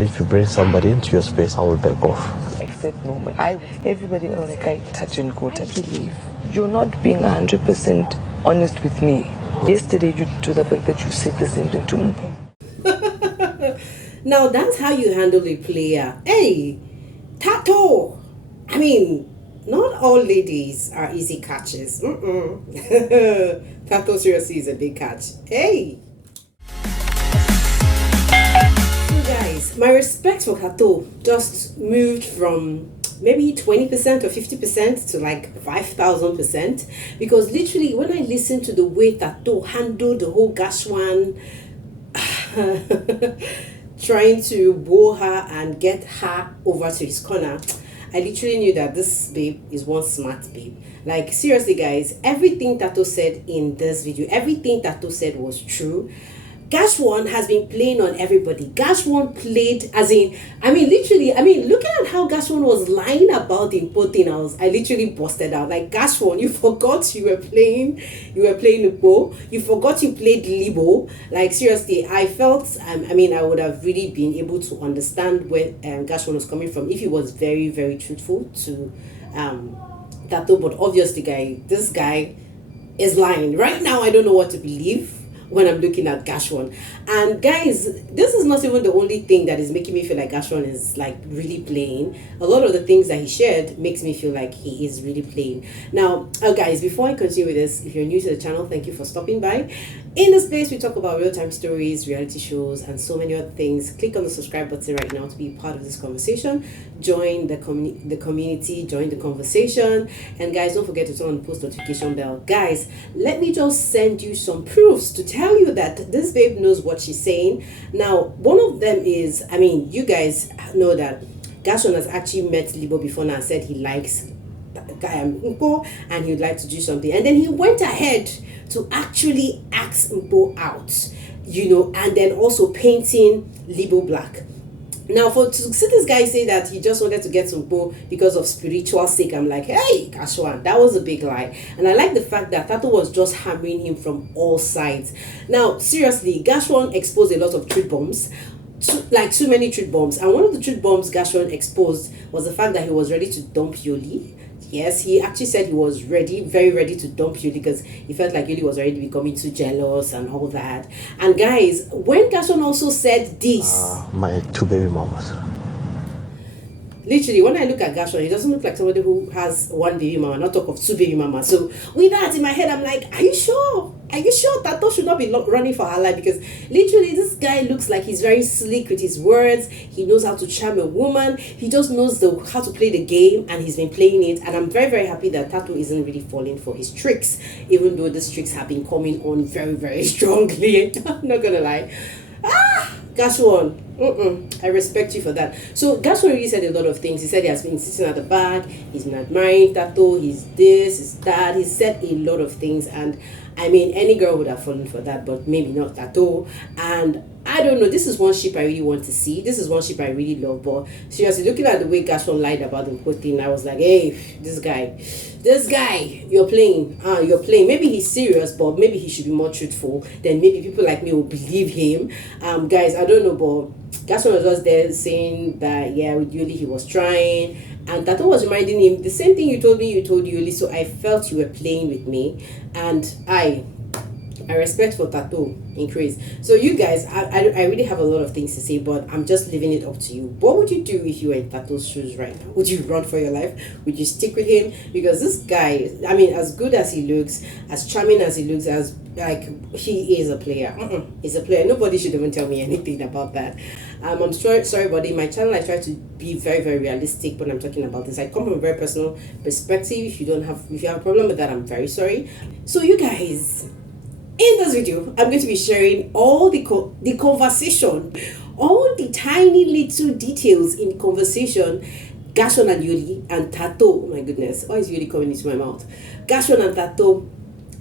If you bring somebody into your space, I will back off. I said no, everybody else like I touch and go. I believe you're not being 100% honest with me. Yesterday you to the fact that you said the same thing to me. Now that's how you handle a player. Hey, Thato. I mean, not all ladies are easy catches. Thato seriously is a big catch. Hey. So guys, my respect for Thato just moved from maybe 20% or 50% to like 5,000%, because literally when I listen to the way Thato handled the whole GASH1 trying to woo her and get her over to his corner, I literally knew that this babe is one smart babe. Like seriously guys, everything Thato said in this video, everything Thato said was true. GASH1 has been playing on everybody. GASH1 played as in, literally, looking at how GASH1 was lying about the important, I literally busted out. Like, GASH1, you forgot you were playing Lupo. You forgot you played Libo. Like, seriously, I felt, I would have really been able to understand where GASH1 was coming from if he was very, very truthful to Thato. But obviously, this guy is lying. Right now, I don't know what to believe when I'm looking at Gashon. And guys, this is not even the only thing that is making me feel like Gashon is like really playing. A lot of the things that he shared makes me feel like he is really playing. Now, guys, before I continue with this, if you're new to the channel, thank you for stopping by. In this place, we talk about real-time stories, reality shows, and so many other things. Click on the subscribe button right now to be part of this conversation. Join the community, join the conversation. And guys, don't forget to turn on the post notification bell. Guys, let me just send you some proofs to tell you that this babe knows what she's saying. Now, one of them is, you guys know that Gashon has actually met Libo before now and said he likes Mpo and he would like to do something. And then he went ahead to actually ask Mpo out, and then also painting Libo black. Now, to see this guy say that he just wanted to get some Mpo because of spiritual sake, I'm like, hey, Gashwan, that was a big lie. And I like the fact that Thato was just hammering him from all sides. Now, seriously, Gashwan exposed a lot of truth bombs. Too many truth bombs. And one of the truth bombs Gashon exposed was the fact that he was ready to dump Yoli. Yes, he actually said he was ready, very ready to dump Yoli because he felt like Yoli was already becoming too jealous and all that. And guys, when Gashon also said this, my 2 baby mamas. Literally, when I look at Gashon, he doesn't look like somebody who has 1 baby mama, not talk of 2 baby mamas. So with that in my head, I'm like, are you sure? Are you sure Thato should not be running for her life? Because literally, this guy looks like he's very slick with his words. He knows how to charm a woman. He just knows how to play the game, and he's been playing it. And I'm very, very happy that Thato isn't really falling for his tricks, even though these tricks have been coming on very, very strongly. I'm not gonna lie. Gashon, I respect you for that. So Gashon really said a lot of things. He said he has been sitting at the back, he's been admiring Thato, he's this, he's that. He said a lot of things, and any girl would have fallen for that, but maybe not Thato. And I don't know, this is one ship I really want to see. This is one ship I really love. But seriously, looking at the way Gashon lied about the whole thing, I was like, hey, this guy, you're playing. Maybe he's serious, but maybe he should be more truthful. Then maybe people like me will believe him. Guys, I don't know, but Gashon was just there saying that, yeah, with Yoli he was trying. And Thato was reminding him, the same thing you told me, you told Yoli, so I felt you were playing with me. And I respect for Thato increase. So you guys, I really have a lot of things to say, but I'm just leaving it up to you. What would you do if you were in Tato's shoes right now? Would you run for your life? Would you stick with him? Because this guy, as good as he looks, as charming as he looks, as like he is a player. He's a player. Nobody should even tell me anything about that. I'm sorry, but in my channel I try to be very, very realistic when I'm talking about this. I come from a very personal perspective. If you have a problem with that, I'm very sorry. So you guys, in this video, I'm going to be sharing all the conversation, all the tiny little details in conversation Gashon and Yoli and Thato. Oh my goodness, why is Yoli coming into my mouth? Gashon and Thato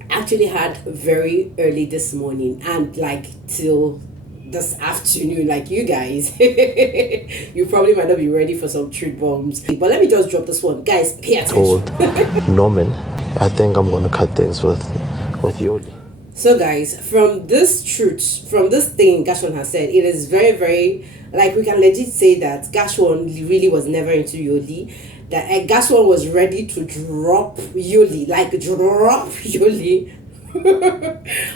actually had very early this morning and like till this afternoon. Like you guys, you probably might not be ready for some truth bombs. But let me just drop this one. Guys, pay attention. Norman, I think I'm going to cut things with Yoli. So guys, from this thing Gashon has said, it is very, very like we can legit say that Gashon really was never into Yoli. That Gashon was ready to drop Yoli, like drop Yoli,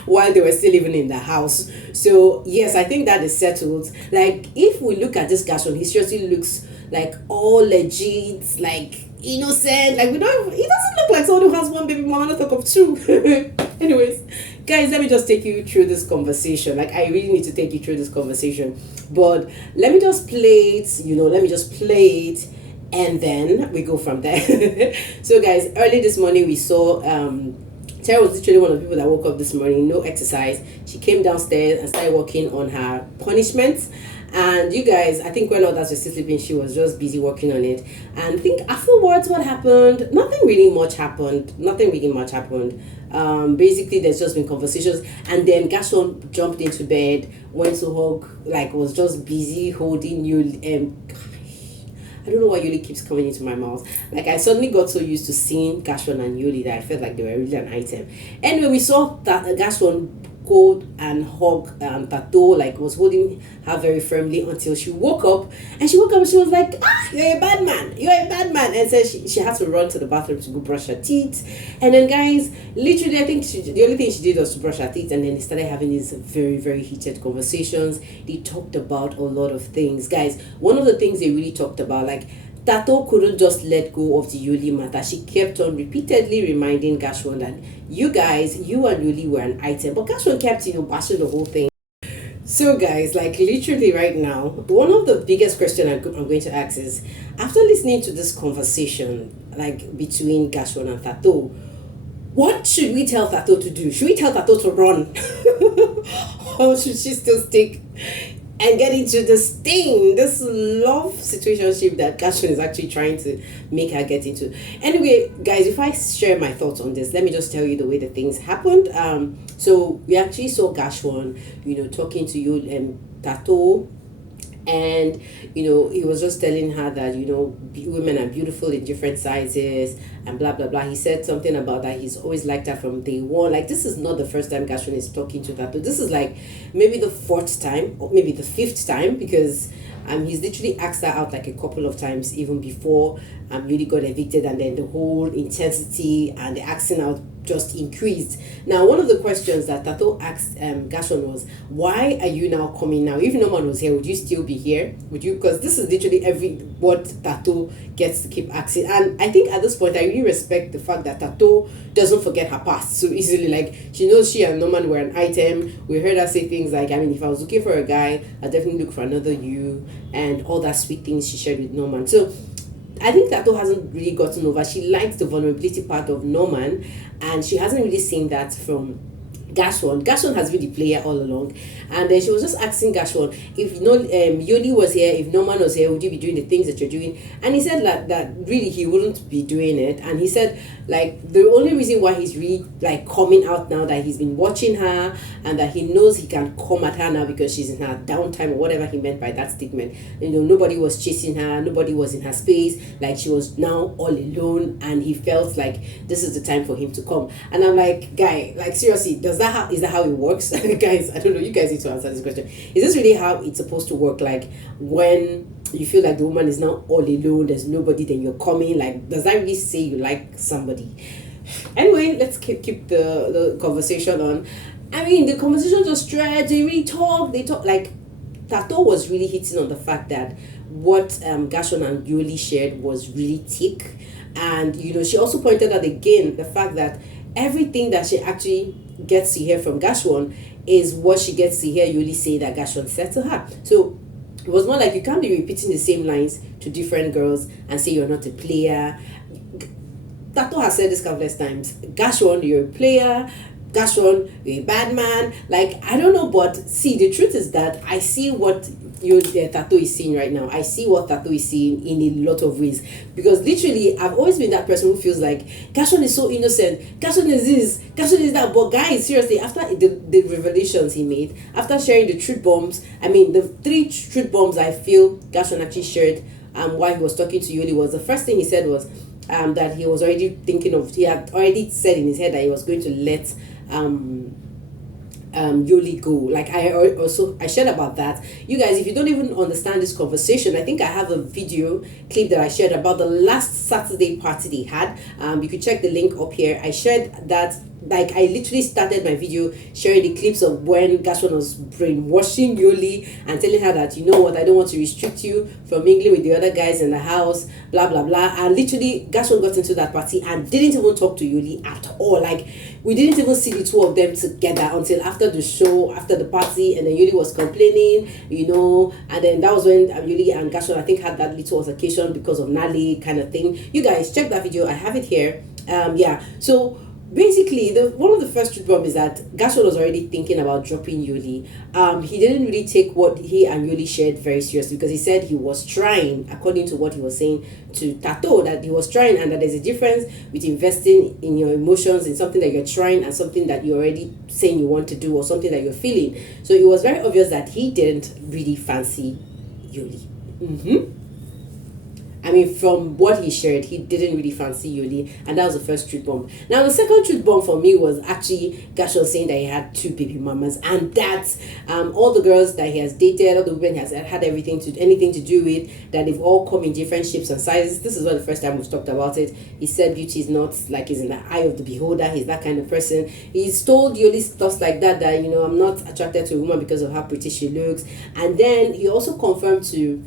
while they were still living in the house. So yes, I think that is settled. Like if we look at this Gashon, he seriously looks like all legit, like innocent. Like we don't. He doesn't look like someone who has one baby mama, not talk of two. Anyways, guys, let me just take you through this conversation. Like I really need to take you through this conversation, but let me just play it. Let me just play it, and then we go from there. So guys, early this morning we saw Tara was literally one of the people that woke up this morning, no exercise. She came downstairs and started working on her punishments. And you guys, I think when others were still sleeping, she was just busy working on it. And I think afterwards, what happened? Nothing really much happened. Basically, there's just been conversations. And then Gashon jumped into bed, went to hug, like was just busy holding you. I don't know why Yoli keeps coming into my mouth. Like I suddenly got so used to seeing Gashon and Yoli that I felt like they were really an item. Anyway, we saw that Gashon go and hug Thato, like was holding her very firmly until she woke up. And she woke up and she was like, you're a bad man, and said she had to run to the bathroom to go brush her teeth. And then guys, literally I think the only thing she did was to brush her teeth, and then they started having these very, very heated conversations. They talked about a lot of things. Guys, one of the things they really talked about, like Thato couldn't just let go of the Yoli matter. She kept on repeatedly reminding Gashon that you and Yoli were an item. But Gashon kept, bashing the whole thing. So guys, like literally right now, one of the biggest questions I'm going to ask is, after listening to this conversation, like between Gashon and Thato, what should we tell Thato to do? Should we tell Thato to run? Or should she still stick and get into this love situationship that Gashon is actually trying to make her get into? Anyway, guys, if I share my thoughts on this, let me just tell you the way the things happened. So we actually saw Gashon, talking to you and Thato, and he was just telling her that women are beautiful in different sizes and blah blah blah. He said something about that he's always liked her from day one. Like this is not the first time Gashon is talking to Tatu. This is like maybe the fourth time or maybe the fifth time, because he's literally asked her out like a couple of times even before Yoli got evicted, and then the whole intensity and the asking out just increased. Now, one of the questions that Tato asked Gashon was, why are you now coming now? If no one was here, would you still be here? Would you? Because this is literally what Tato gets to keep asking. And I think at this point, I really respect the fact that Tato doesn't forget her past so easily. Like, she knows she and Norman were an item. We heard her say things like, if I was looking for a guy, I'd definitely look for another you, and all that sweet things she shared with Norman. So I think Tato hasn't really gotten over. She likes the vulnerability part of Norman, and she hasn't really seen that from Gashon. Gashon has been the player all along, and then she was just asking Gashon, if Yoli was here, if Norman was here, would you be doing the things that you're doing? And he said that really he wouldn't be doing it. And he said the only reason why he's really coming out now, that he's been watching her and that he knows he can come at her now because she's in her downtime, or whatever he meant by that statement. Nobody was chasing her, nobody was in her space, like she was now all alone, and he felt like this is the time for him to come. And I'm like, guy, seriously, is that how it works? Guys, I don't know, you guys need to answer this question. Is this really how it's supposed to work? Like, when you feel like the woman is now all alone, there's nobody, then you're coming, does that really say you like somebody? Anyway, let's keep the conversation on. The conversation just stretched. They talk, Tato was really hitting on the fact that what Gashon and Yoli shared was really thick. And she also pointed out again the fact that everything that she actually gets to hear from Gashon is what she gets to hear Yoli say that Gashon said to her. So it was more like, you can't be repeating the same lines to different girls and say you're not a player. Tato has said this countless times. Gashon, you're a player. Gashon, you're a bad man. I don't know, but see, the truth is that I see what Tato is seeing right now. I see what Tato is seeing in a lot of ways. Because literally, I've always been that person who feels like Gashon is so innocent. Gashon is this. Gashon is that. But guys, seriously, after the revelations he made, after sharing the truth bombs, the 3 truth bombs I feel Gashon actually shared while he was talking to Yoli, was the first thing he said was that he was already he had already said in his head that he was going to let Yoli go. Like I shared about that. You guys, if you don't even understand this conversation, I think I have a video clip that I shared about the last Saturday party they had. You could check the link up here. I shared that, like, I literally started my video sharing the clips of when Gashon was brainwashing Yoli and telling her that, you know what, I don't want to restrict you from mingling with the other guys in the house, blah blah blah. And literally Gashon got into that party and didn't even talk to Yoli at all. Like, we didn't even see the two of them together until after the show, after the party, and then Yoli was complaining, and then that was when Yoli and Gashon, I think, had that little altercation because of Nali kind of thing. You guys check that video, I have it here. So basically, one of the first truth bomb is that Gashon was already thinking about dropping Yoli. He didn't really take what he and Yoli shared very seriously, because he said he was trying, according to what he was saying to Thato, that he was trying, and that there's a difference between investing in your emotions in something that you're trying and something that you're already saying you want to do, or something that you're feeling. So it was very obvious that he didn't really fancy Yoli. I mean, from what he shared, he didn't really fancy Yoli, and that was the first truth bomb. Now, the second truth bomb for me was actually Gashon saying that he had 2 baby mamas, and that all the girls that he has dated, all the women he has had anything to do with, that they've all come in different shapes and sizes. This is not the first time we've talked about it. He said beauty is not like is in the eye of the beholder. He's that kind of person. He's told Yoli stuff like that, I'm not attracted to a woman because of how pretty she looks. And then he also confirmed to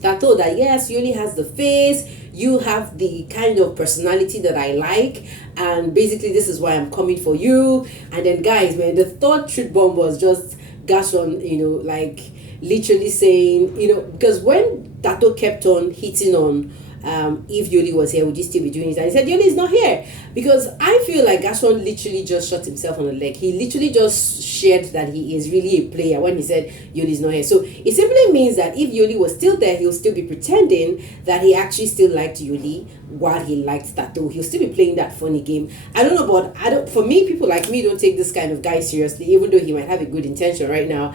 Thato that yes, Yoli has the face, you have the kind of personality that I like, and basically this is why I'm coming for you. And then guys, man, the third truth bomb was just Gashon, like literally saying, because when Thato kept on hitting on if Yoli was here, would you still be doing it? And he said, Yoli is not here. Because I feel like Gashon literally just shot himself on the leg. He literally just shared that he is really a player when he said Yoli is not here. So it simply means that if Yoli was still there, he'll still be pretending that he actually still liked Yoli while he liked Tatu. He'll still be playing that funny game. I don't know, but for me, people like me don't take this kind of guy seriously, even though he might have a good intention right now.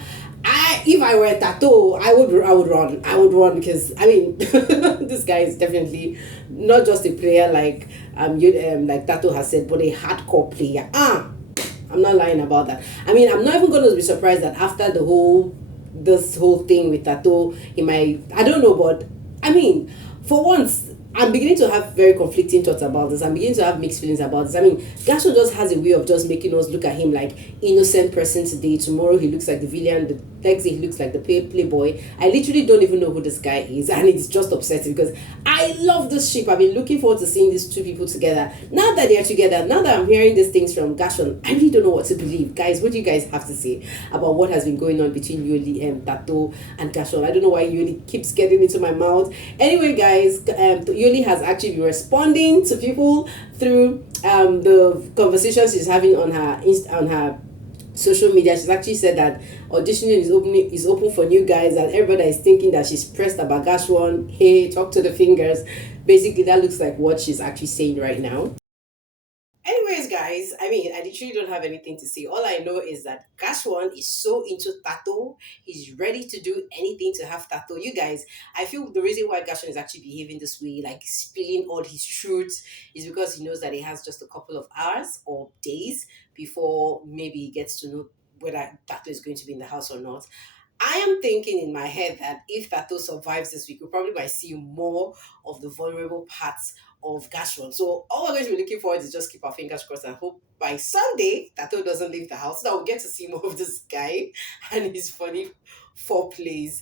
If I were Tato, I would run. I would run, because I mean, this guy is definitely not just a player like like Tato has said, but a hardcore player. I'm not lying about that. I mean, I'm not even going to be surprised that after this whole thing with Tato, he might, I don't know, but I mean, for once, I'm beginning to have very conflicting thoughts about this. I'm beginning to have mixed feelings about this. I mean, Gashon just has a way of just making us look at him like innocent person today. Tomorrow he looks like the villain. The next day he looks like the playboy. I literally don't even know who this guy is, and it's just upsetting because I love this ship. I've been looking forward to seeing these two people together. Now that they're together, now that I'm hearing these things from Gashon, I really don't know what to believe. Guys, what do you guys have to say about what has been going on between Yoli and Thato and Gashon? I don't know why Yoli keeps getting into my mouth. Anyway, guys, Yoli has actually been responding to people through the conversations she's having on her social media. She's actually said that auditioning is open for new guys, and everybody is thinking that she's pressed about GASH1. Hey, talk to the fingers. Basically, that looks like what she's actually saying right now. Anyways, guys, I mean, I literally don't have anything to say. All I know is that GASH1 is so into Tato. He's ready to do anything to have Tato. You guys, I feel the reason why GASH1 is actually behaving this way, like spilling all his truths, is because he knows that he has just a couple of hours or days before maybe he gets to know whether Tato is going to be in the house or not. I am thinking in my head that if Tato survives this week, we probably might see more of the vulnerable parts of GASH1. So all we're going to be looking forward is just keep our fingers crossed and hope by Sunday Tato doesn't leave the house. Now we'll get to see more of this guy and his funny foreplays.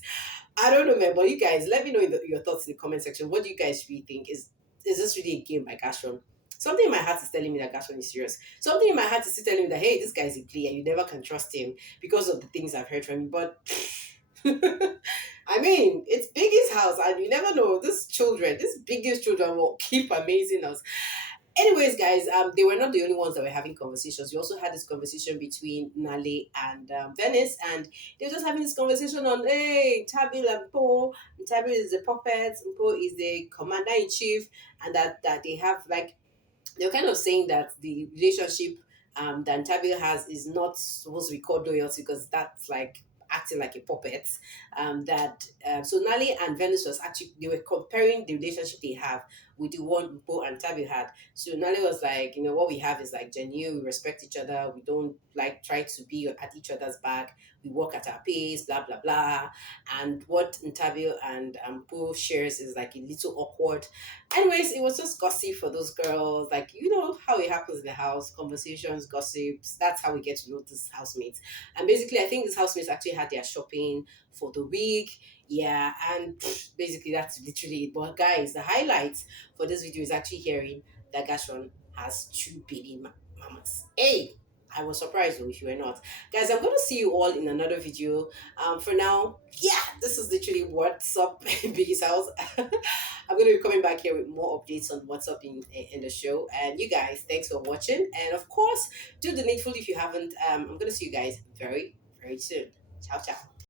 I don't know, man, but you guys, let me know your thoughts in the comment section. What do you guys really think? Is this really a game by GASH1? Something in my heart is telling me that GASH1 is serious. Something in my heart is still telling me that, hey, this guy's a player. You never can trust him because of the things I've heard from him. But I mean, it's Biggie's house, and you never know. These children, these biggest children, will keep amazing us. Anyways, guys, they were not the only ones that were having conversations. We also had this conversation between Nale and Venice, and they were just having this conversation on, hey, Tabil and Po. Tabil is the puppet, and Po is the commander in chief, and that they have like, they're kind of saying that the relationship that Tabil has is not supposed to be called loyalty, because that's like acting like a puppet. So Nali and Venus was actually, they were comparing the relationship they have with the one Bo and Tabi had. So Nale was like, what we have is like genuine, we respect each other, we don't like try to be at each other's back, we work at our pace, blah blah blah. And what Ntabil and Bo shares is like a little awkward. Anyways, it was just gossip for those girls, like how it happens in the house, conversations, gossips. That's how we get to know these housemates. And basically, I think these housemates actually had their shopping for the week. Yeah, and basically that's literally it. But guys, the highlight for this video is actually hearing that Gashon has two baby mamas. Hey, I was surprised though if you were not. Guys, I'm gonna see you all in another video. For now, yeah, this is literally what's up in Biggie's house. I'm gonna be coming back here with more updates on what's up in the show. And you guys, thanks for watching. And of course, do the needful if you haven't. I'm gonna see you guys very, very soon. Ciao, ciao.